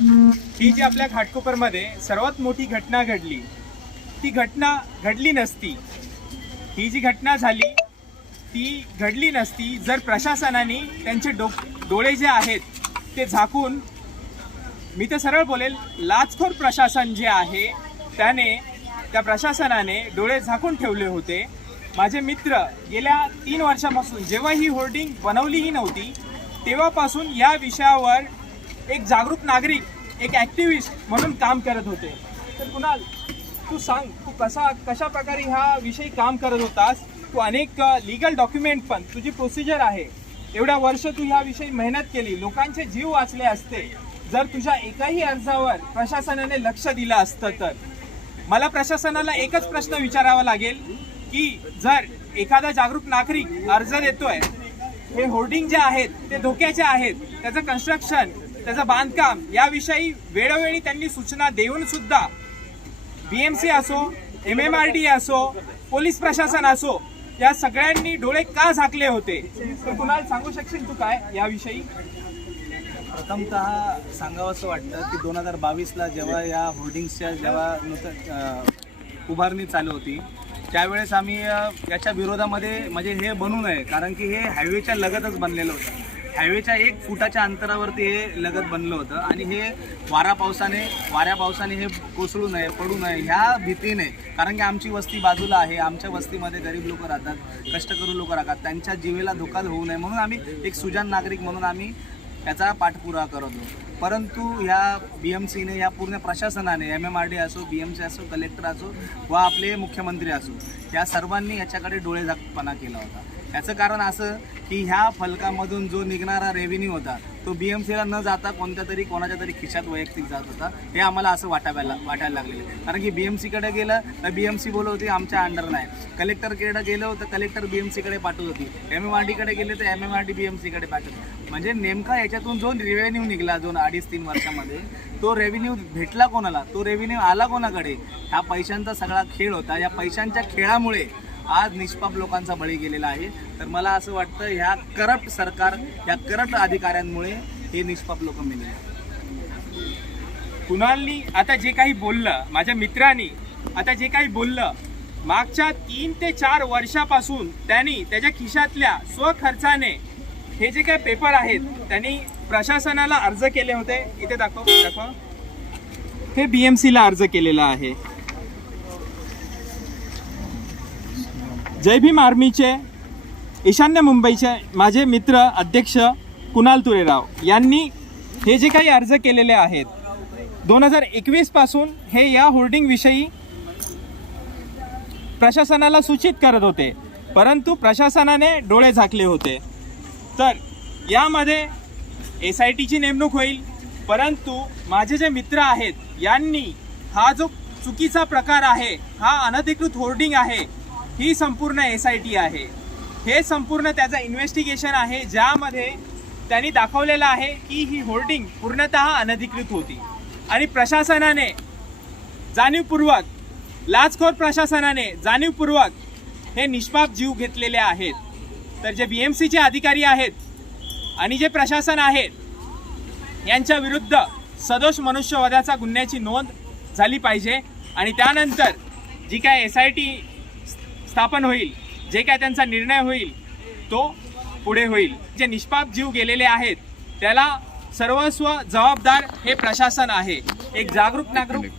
ही जी आपल्या घाटकोपरमध्ये सर्वात मोठी घटना घडली ती घटना घडली नसती. ही जी घटना झाली ती घडली नसती जर प्रशासनाने त्यांचे डो डोळे जे आहेत ते झाकून मी तर सरळ बोलेल लाचखोर प्रशासन जे आहे त्याने त्या प्रशासनाने डोळे झाकून ठेवले होते. माझे मित्र गेल्या तीन वर्षापासून जेव्हा ही होर्डिंग बनवलीही नव्हती तेव्हापासून या विषयावर एक जागरूक नागरिक एक ॲक्टिव्हिस्ट म्हणून काम करत होते. तर कुणाल तू सांग तू कसा कशा प्रकारे ह्या विषयी काम करत होतास? तू अनेक लिगल डॉक्युमेंट पण तुझी प्रोसिजर आहे. एवढ्या वर्ष तू ह्याविषयी मेहनत केली लोकांचे जीव वाचले असते. जर तुझ्या एकाही अर्जावर प्रशासनाने लक्ष दिलं असतं तर? मला प्रशासनाला एकच प्रश्न विचारावा लागेल की जर एखादा जागरूक नागरिक अर्ज देतोय हे होर्डिंग जे आहेत ते धोक्याचे आहेत त्याचं कन्स्ट्रक्शन त्याचं बांधकाम याविषयी वेळोवेळी त्यांनी सूचना देऊन सुद्धा बीएमसी असो एम एम आर डी असो पोलीस प्रशासन असो या सगळ्यांनी डोळे का झाकले होते? तर कुणाला सांगू शकशील तू काय याविषयी? प्रथमतः सांगावंसं वाटतं की दोन हजार बावीसला जेव्हा या होर्डिंग्सच्या जेव्हा नूतन उभारणी चालू होती त्यावेळेस आम्ही याच्या विरोधामध्ये म्हणजे हे बनू नये कारण की हे हायवेच्या लगतच बनलेलं होतं. हायवेच्या एक फुटाच्या अंतरावरती हे लगत बनलं होतं आणि हे वारा पावसाने वाऱ्या पावसाने हे कोसळू नये पडू नये ह्या भीतीने. कारण की आमची वस्ती बाजूला आहे आमच्या वस्तीमध्ये गरीब लोक राहतात कष्टकरू लोक राहतात त्यांच्या जीवेला धोका होऊ नये म्हणून आम्ही एक सुजान नागरिक म्हणून आम्ही त्याचा पाठपुरावा करत होतो. परंतु ह्या बी एम सीने या पूर्ण प्रशासनाने एम एम आर डी असो बी एम सी असो कलेक्टर असो व आपले मुख्यमंत्री असो या सर्वांनी याच्याकडे डोळे झाकपणा केला होता. याचं कारण असं की ह्या फलकामधून जो निघणारा रेव्हेन्यू होता तो बी एम सीला न जाता कोणत्या तरी कोणाच्या तरी खिशात वैयक्तिक जात होता. हे आम्हाला असं वाटायला वाटायला लागलेलं आहे. कारण की बी एम सीकडे गेलं तर बी एम सी बोलत होती आमच्या अंडर नाही. कलेक्टरकडे गेलं तर कलेक्टर बी एम सीकडे पाठवत होती. एम एम आर डीकडे गेले तर M M R D B M सीकडे पाठवत म्हणजे नेमका याच्यातून जो रेव्हेन्यू निघाला दोन अडीच तीन वर्षामध्ये तो रेव्हेन्यू भेटला कोणाला? तो रेव्हेन्यू आला कोणाकडे? ह्या पैशांचा सगळा खेळ होता. या पैशांच्या खेळामुळे आज निष्पाप लोकांचा बळी गेलेला आहे. तर मला असं वाटतं ह्या करप्ट सरकार या करप्ट अधिकाऱ्यांमुळे हे निष्पाप लोक मेले. कुणालनी आता जे काही बोललं माझ्या मित्रांनी आता जे काही बोललं मागच्या तीन ते चार वर्षापासून त्यांनी त्याच्या खिशातल्या स्वखर्चाने हे जे काही पेपर आहेत त्यांनी प्रशासनाला अर्ज केले होते. इथे दाखव दाखव. हे बी एम सीला अर्ज केलेला आहे. जय भीम आर्मीचे ईशान्य मुंबईचे माझे मित्र अध्यक्ष कुणाल तुरेराव यांनी हे जे काही अर्ज केलेले आहेत दोन हजार एकवीसपासून हे या होर्डिंगविषयी प्रशासनाला सूचित करत होते परंतु प्रशासनाने डोळे झाकले होते. तर यामध्ये एस आय टीची नेमणूक होईल परंतु माझे जे मित्र आहेत यांनी हा जो चुकीचा प्रकार आहे हा अनधिकृत होर्डिंग आहे ही संपूर्ण एस आय टी आहे. हे संपूर्ण त्याचं इन्व्हेस्टिगेशन आहे ज्यामध्ये त्यांनी दाखवलेलं आहे की ही होर्डिंग पूर्णतः अनधिकृत होती. आणि प्रशासनाने जाणीवपूर्वक लाचखोर प्रशासनाने जाणीवपूर्वक हे निष्पाप जीव घेतलेले आहेत. तर जे बी एम सीचे अधिकारी आहेत आणि जे प्रशासन आहेत यांच्या विरुद्ध सदोष मनुष्यवधाचा गुन्ह्याची नोंद झाली पाहिजे. आणि त्यानंतर जी काय एस आय टी स्थापन होईल जे काय त्यांचा निर्णय होईल तो पुढे होईल. जे निष्पाप जीव गेलेले आहेत त्याला सर्वस्व जबाबदार हे प्रशासन आहे. एक जागरूक नागरिक